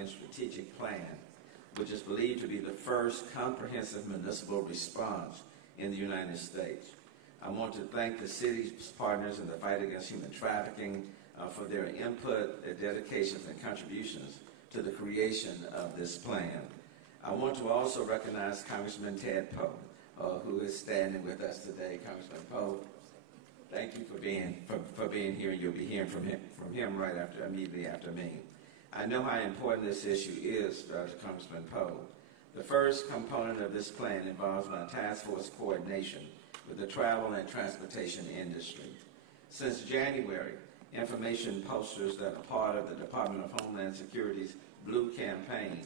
Trafficking Strategic Plan, which is believed to be the first comprehensive municipal response in the United States. I want to thank the city's partners in the fight against human trafficking for their input, their dedications, and contributions to the creation of this plan. I want to also recognize Congressman Ted Poe, who is standing with us today. Congressman Poe, thank you for being here. You'll be hearing from him right immediately after me. I know how important this issue is, Congressman Poe. The first component of this plan involves my task force coordination with the travel and transportation industry. Since January, information posters that are part of the Department of Homeland Security's Blue Campaign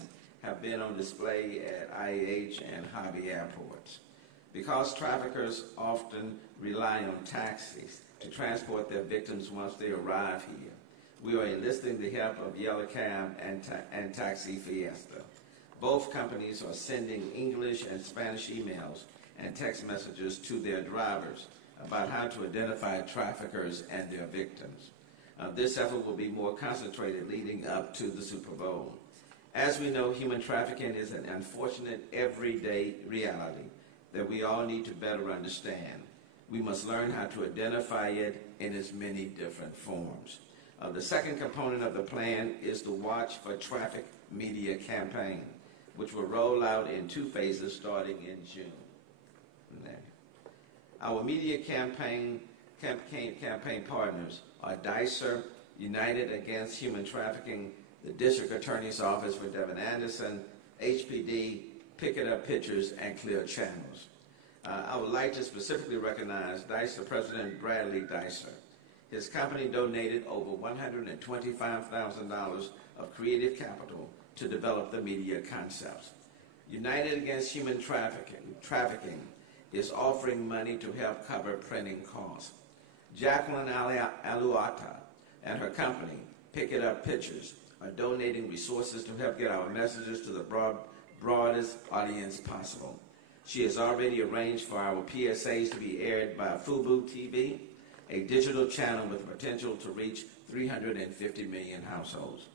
have been on display at IAH and hobby airports. Because traffickers often rely on taxis to transport their victims once they arrive here, we are enlisting the help of Yellow Cab and Taxi Fiesta. Both companies are sending English and Spanish emails and text messages to their drivers about how to identify traffickers and their victims. This effort will be more concentrated leading up to the Super Bowl. As we know, human trafficking is an unfortunate everyday reality that we all need to better understand. We must learn how to identify it in its many different forms. The second component of the plan is the Watch for Traffic media campaign, which will roll out in 2 phases starting in June. Our media campaign partners are Dicer, United Against Human Trafficking, the District Attorney's Office for Devin Anderson, HPD, Pick It Up Pictures, and Clear Channels. I would like to specifically recognize Dicer President Bradley Dicer. His company donated over $125,000 of creative capital to develop the media concepts. United Against Human Trafficking is offering money to help cover printing costs. Jacqueline Aluata and her company, Pick It Up Pictures, are donating resources to help get our messages to the broadest audience possible. She has already arranged for our PSAs to be aired by Fubu TV, a digital channel with the potential to reach 350 million households.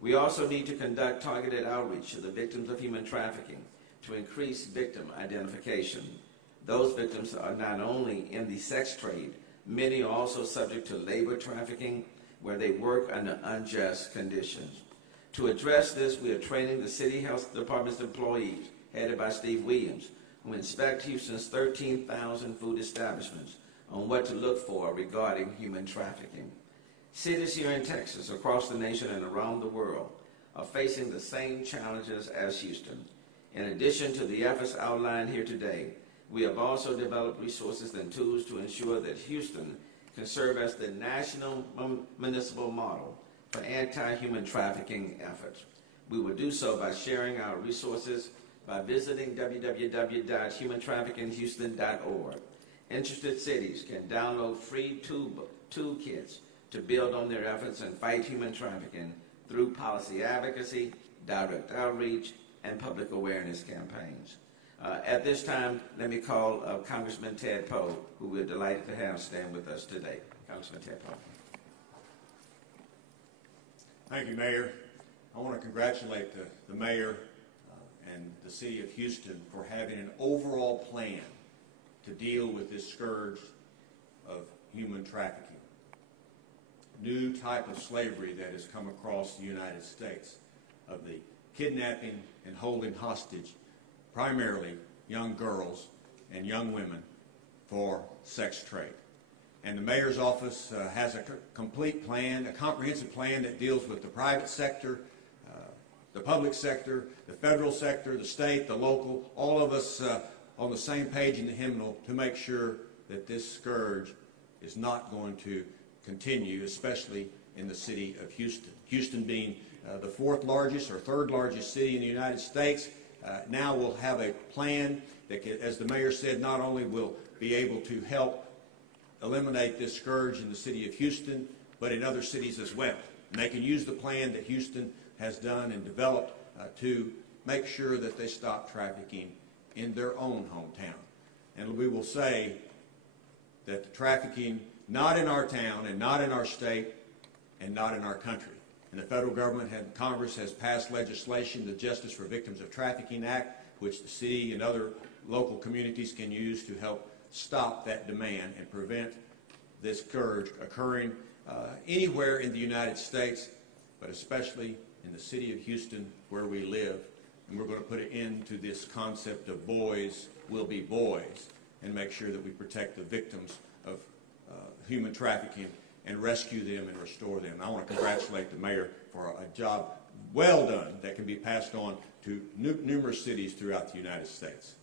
We also need to conduct targeted outreach to the victims of human trafficking to increase victim identification. Those victims are not only in the sex trade, many are also subject to labor trafficking, where they work under unjust conditions. To address this, we are training the City Health Department's employees, headed by Steve Williams, who inspect Houston's 13,000 food establishments on what to look for regarding human trafficking. Cities here in Texas, across the nation, and around the world are facing the same challenges as Houston. In addition to the efforts outlined here today, we have also developed resources and tools to ensure that Houston can serve as the national municipal model for anti-human trafficking efforts. We will do so by sharing our resources by visiting www.humantraffickinghouston.org. Interested cities can download free toolkits to build on their efforts and fight human trafficking through policy advocacy, direct outreach, and public awareness campaigns. At this time, let me call Congressman Ted Poe, who we're delighted to have stand with us today. Congressman Ted Poe. Thank you, Mayor. I want to congratulate the Mayor and the City of Houston for having an overall plan to deal with this scourge of human trafficking. New type of slavery that has come across the United States, of the kidnapping and holding hostage primarily young girls and young women for sex trade. And the Mayor's office has a complete plan, a comprehensive plan that deals with the private sector, the public sector, the federal sector, the state, the local, all of us on the same page in the hymnal to make sure that this scourge is not going to continue, especially in the city of Houston. Houston being the 4th largest or 3rd largest city in the United States, now we'll have a plan that, as the Mayor said, not only will be able to help eliminate this scourge in the city of Houston, but in other cities as well. And they can use the plan that Houston has done and developed to make sure that they stop trafficking in their own hometown. And we will say that the trafficking, not in our town and not in our state and not in our country. And And the federal government and Congress has passed legislation, the Justice for Victims of Trafficking Act, which the city and other local communities can use to help stop that demand and prevent this scourge occurring anywhere in the United States, but especially in the city of Houston where we live. And we're going to put an end to this concept of boys will be boys and make sure that we protect the victims of human trafficking and rescue them and restore them. I want to congratulate the mayor for a job well done that can be passed on to numerous cities throughout the United States.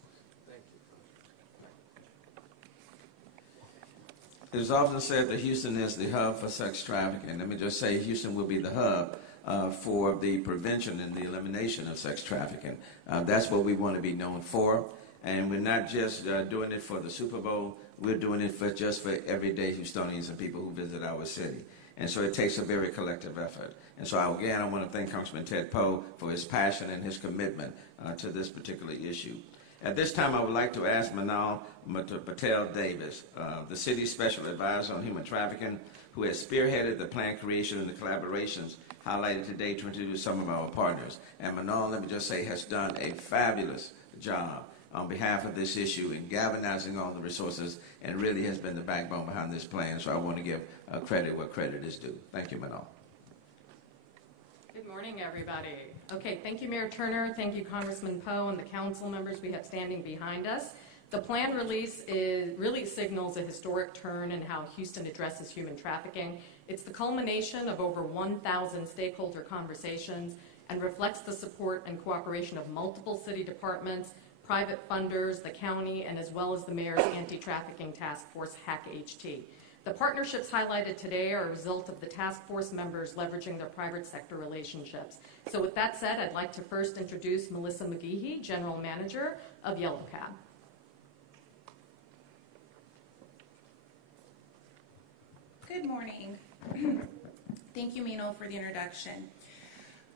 It is often said that Houston is the hub for sex trafficking. Let me just say Houston will be the hub for the prevention and the elimination of sex trafficking. That's what we want to be known for. And we're not just doing it for the Super Bowl. We're doing it for everyday Houstonians and people who visit our city. And so it takes a very collective effort. And so again, I want to thank Congressman Ted Poe for his passion and his commitment to this particular issue. At this time, I would like to ask Manal Patel Davis, the city's special advisor on human trafficking, who has spearheaded the plan creation and the collaborations highlighted today, to introduce some of our partners. And Manal, let me just say, has done a fabulous job on behalf of this issue in galvanizing all the resources and really has been the backbone behind this plan. So I want to give credit where credit is due. Thank you, Manal. Good morning, everybody. Okay, thank you, Mayor Turner. Thank you, Congressman Poe, and the council members we have standing behind us. The plan release really signals a historic turn in how Houston addresses human trafficking. It's the culmination of over 1,000 stakeholder conversations and reflects the support and cooperation of multiple city departments, private funders, the county, and as well as the mayor's anti-trafficking task force, HACK-HT. The partnerships highlighted today are a result of the task force members leveraging their private sector relationships. So with that said, I'd like to first introduce Melissa McGeehee, General Manager of Yellow Cab. Good morning. Thank you, Mino, for the introduction.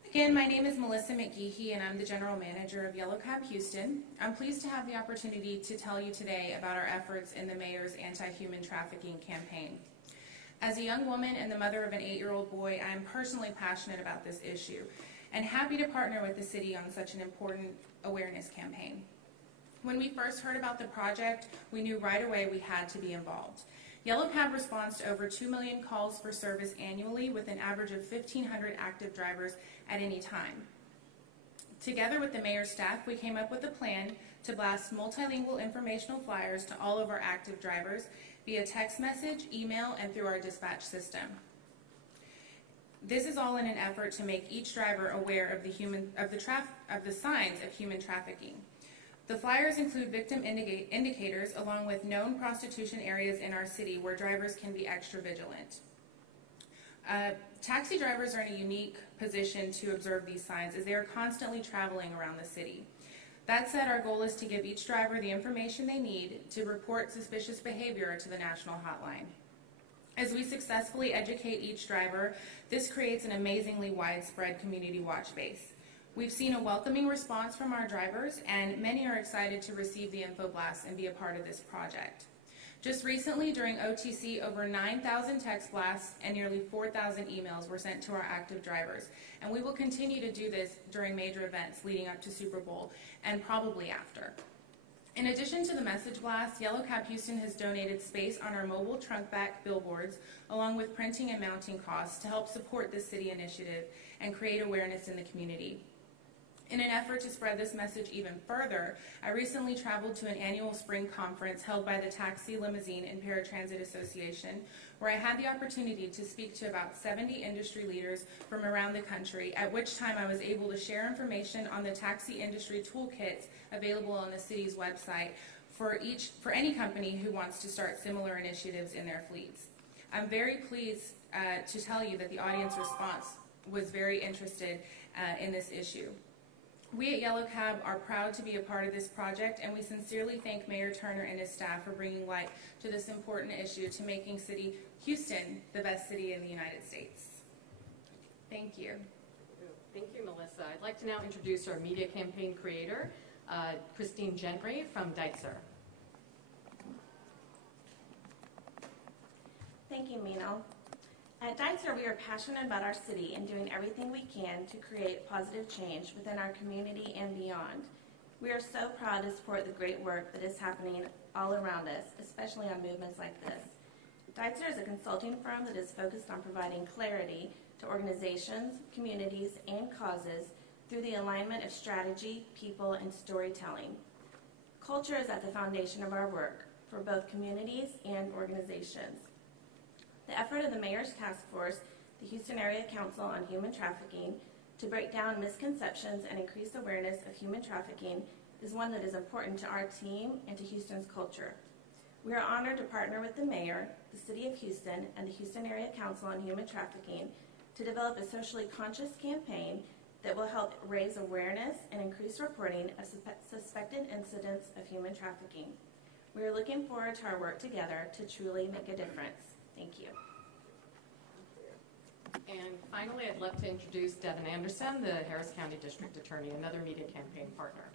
Again, my name is Melissa McGeehee, and I'm the General Manager of Yellow Cab Houston. I'm pleased to have the opportunity to tell you today about our efforts in the Mayor's anti-human trafficking campaign. As a young woman and the mother of an 8-year-old boy, I am personally passionate about this issue and happy to partner with the city on such an important awareness campaign. When we first heard about the project, we knew right away we had to be involved. Yellow Cab responds to over 2 million calls for service annually with an average of 1,500 active drivers at any time. Together with the mayor's staff, we came up with a plan to blast multilingual informational flyers to all of our active drivers via text message, email, and through our dispatch system. This is all in an effort to make each driver aware of the signs of human trafficking. The flyers include victim indicators along with known prostitution areas in our city where drivers can be extra vigilant. Taxi drivers are in a unique position to observe these signs as they are constantly traveling around the city. That said, our goal is to give each driver the information they need to report suspicious behavior to the national hotline. As we successfully educate each driver, this creates an amazingly widespread community watch base. We've seen a welcoming response from our drivers, and many are excited to receive the info blast and be a part of this project. Just recently, during OTC, over 9,000 text blasts and nearly 4,000 emails were sent to our active drivers, and we will continue to do this during major events leading up to Super Bowl and probably after. In addition to the message blast, Yellow Cab Houston has donated space on our mobile trunkback billboards, along with printing and mounting costs, to help support this city initiative and create awareness in the community. In an effort to spread this message even further, I recently traveled to an annual spring conference held by the Taxi, Limousine, and Paratransit Association, where I had the opportunity to speak to about 70 industry leaders from around the country, at which time I was able to share information on the taxi industry toolkits available on the city's website for any company who wants to start similar initiatives in their fleets. I'm very pleased to tell you that the audience response was very interested in this issue. We at Yellow Cab are proud to be a part of this project, and we sincerely thank Mayor Turner and his staff for bringing light to this important issue to making Houston the best city in the United States. Thank you. Thank you, Melissa. I'd like to now introduce our media campaign creator, Christine Gentry from Deitzer. Thank you, Mino. At Deitzer, we are passionate about our city and doing everything we can to create positive change within our community and beyond. We are so proud to support the great work that is happening all around us, especially on movements like this. Deitzer is a consulting firm that is focused on providing clarity to organizations, communities, and causes through the alignment of strategy, people, and storytelling. Culture is at the foundation of our work for both communities and organizations. The effort of the Mayor's Task Force, the Houston Area Council on Human Trafficking, to break down misconceptions and increase awareness of human trafficking is one that is important to our team and to Houston's culture. We are honored to partner with the Mayor, the City of Houston, and the Houston Area Council on Human Trafficking to develop a socially conscious campaign that will help raise awareness and increase reporting of suspected incidents of human trafficking. We are looking forward to our work together to truly make a difference. Thank you. And finally, I'd love to introduce Devin Anderson, the Harris County District Attorney, another media campaign partner.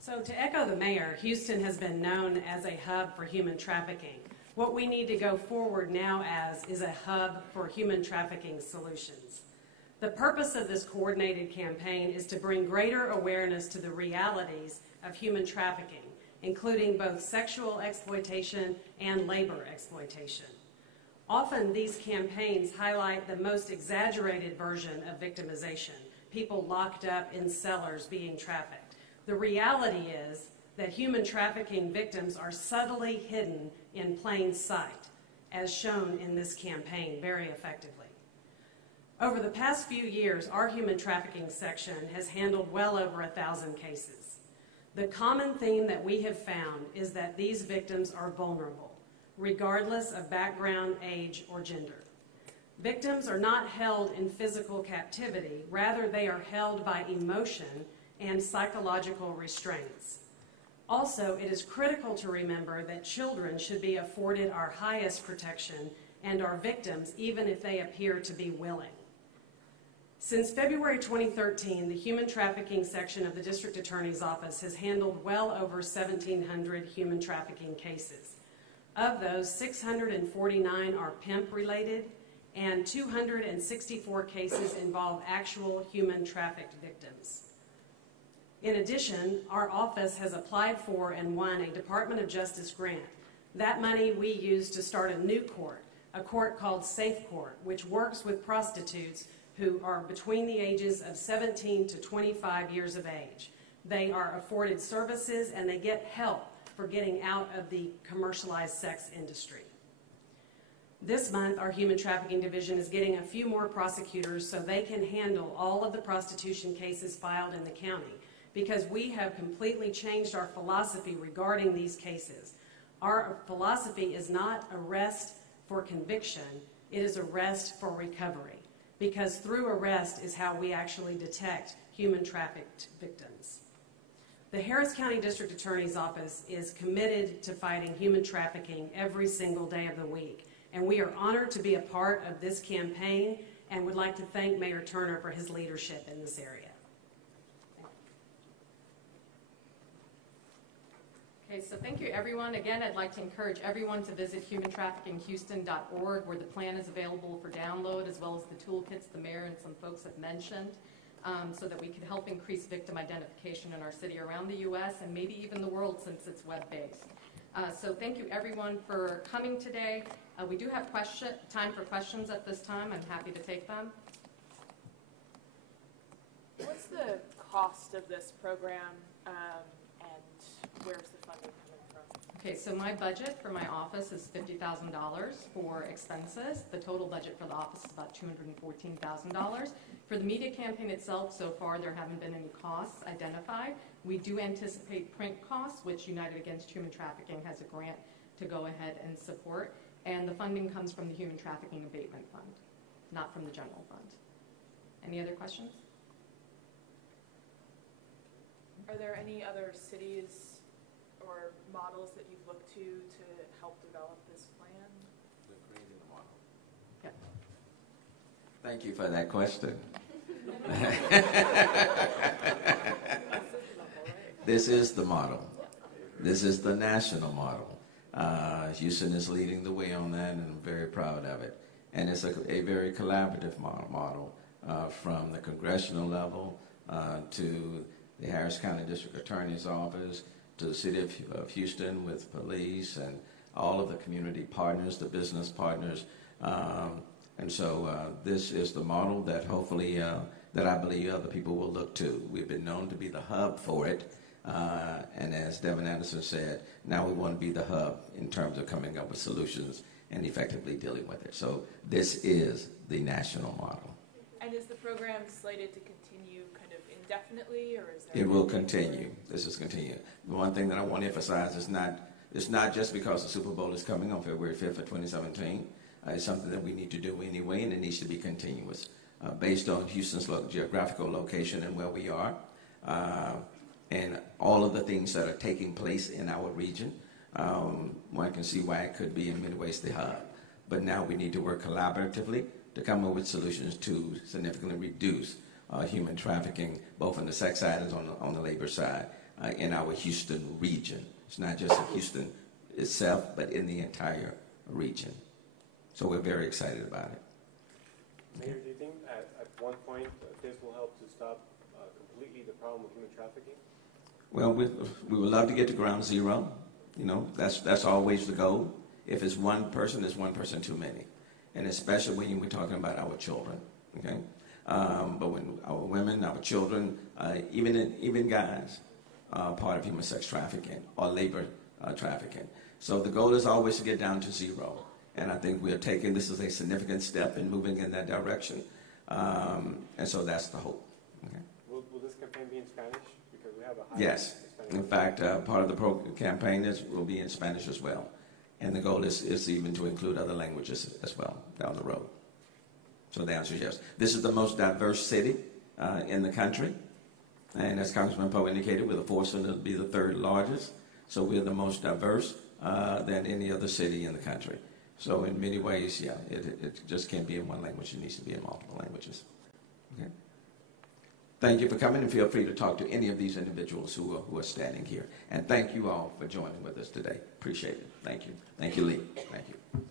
So to echo the mayor, Houston has been known as a hub for human trafficking. What we need to go forward now as is a hub for human trafficking solutions. The purpose of this coordinated campaign is to bring greater awareness to the realities of human trafficking, including both sexual exploitation and labor exploitation. Often these campaigns highlight the most exaggerated version of victimization, people locked up in cellars being trafficked. The reality is that human trafficking victims are subtly hidden in plain sight, as shown in this campaign very effectively. Over the past few years, our human trafficking section has handled well over 1,000 cases. The common theme that we have found is that these victims are vulnerable, regardless of background, age, or gender. Victims are not held in physical captivity, rather they are held by emotion and psychological restraints. Also, it is critical to remember that children should be afforded our highest protection and are victims even if they appear to be willing. Since February 2013, the Human Trafficking Section of the District Attorney's Office has handled well over 1,700 human trafficking cases. Of those, 649 are PIMP-related, and 264 cases involve actual human trafficked victims. In addition, our office has applied for and won a Department of Justice grant. That money we use to start a new court, a court called Safe Court, which works with prostitutes who are between the ages of 17 to 25 years of age. They are afforded services and they get help for getting out of the commercialized sex industry. This month, our Human Trafficking Division is getting a few more prosecutors so they can handle all of the prostitution cases filed in the county, because we have completely changed our philosophy regarding these cases. Our philosophy is not arrest for conviction, it is arrest for recovery, because through arrest is how we actually detect human trafficked victims. The Harris County District Attorney's Office is committed to fighting human trafficking every single day of the week, and we are honored to be a part of this campaign and would like to thank Mayor Turner for his leadership in this area. Okay, so thank you, everyone. Again, I'd like to encourage everyone to visit humantraffickinghouston.org, where the plan is available for download, as well as the toolkits the mayor and some folks have mentioned, so that we can help increase victim identification in our city, around the U.S., and maybe even the world, since it's web-based. So thank you, everyone, for coming today. We do have time for questions at this time. I'm happy to take them. What's the cost of this program, and where's the funding coming from? Okay, so my budget for my office is $50,000 for expenses. The total budget for the office is about $214,000. For the media campaign itself, so far there haven't been any costs identified. We do anticipate print costs, which United Against Human Trafficking has a grant to go ahead and support. And the funding comes from the Human Trafficking Abatement Fund, not from the general fund. Any other questions? Are there any other cities or models that you've looked to help develop this plan? We're creating a model. Yeah. Thank you for that question. This is the model. This is the national model. Houston is leading the way on that, and I'm very proud of it. And it's a very collaborative model from the congressional level to the Harris County District Attorney's Office, to the City of Houston with police and all of the community partners, the business partners. And so this is the model that hopefully, that I believe other people will look to. We've been known to be the hub for it. And as Devin Anderson said, now we want to be the hub in terms of coming up with solutions and effectively dealing with it. So this is the national model. And is the program slated to continue kind of indefinitely, or is there? It will continue. This is continue. The one thing that I want to emphasize is it's not just because the Super Bowl is coming on February 5th of 2017. It's something that we need to do anyway, and it needs to be continuous. Based on Houston's geographical location and where we are, and all of the things that are taking place in our region, one can see why it could be in many ways the hub. But now we need to work collaboratively to come up with solutions to significantly reduce human trafficking, both on the sex side and on the labor side, in our Houston region. It's not just in Houston itself, but in the entire region. So we're very excited about it. Mayor, do you think at one point this will help to stop completely the problem of human trafficking? Well, we would love to get to ground zero. You know, that's always the goal. If it's one person, it's one person too many. And especially when we're talking about our children, okay? But when our women, our children, even guys are part of human sex trafficking or labor trafficking. So the goal is always to get down to zero. And I think we are taking this as a significant step in moving in that direction. And so that's the hope. Okay? Will this campaign be in Spanish? Because we have a high Yes. Spanish. In fact, part of the campaign will be in Spanish as well. And the goal is even to include other languages as well down the road. So the answer is yes. This is the most diverse city in the country. And as Congressman Poe indicated, we're the fourth, soon to be the third largest. So we're the most diverse than any other city in the country. So in many ways, yeah, it just can't be in one language. It needs to be in multiple languages. Okay. Thank you for coming, and feel free to talk to any of these individuals who are standing here. And thank you all for joining with us today. Appreciate it. Thank you. Thank you, Lee. Thank you.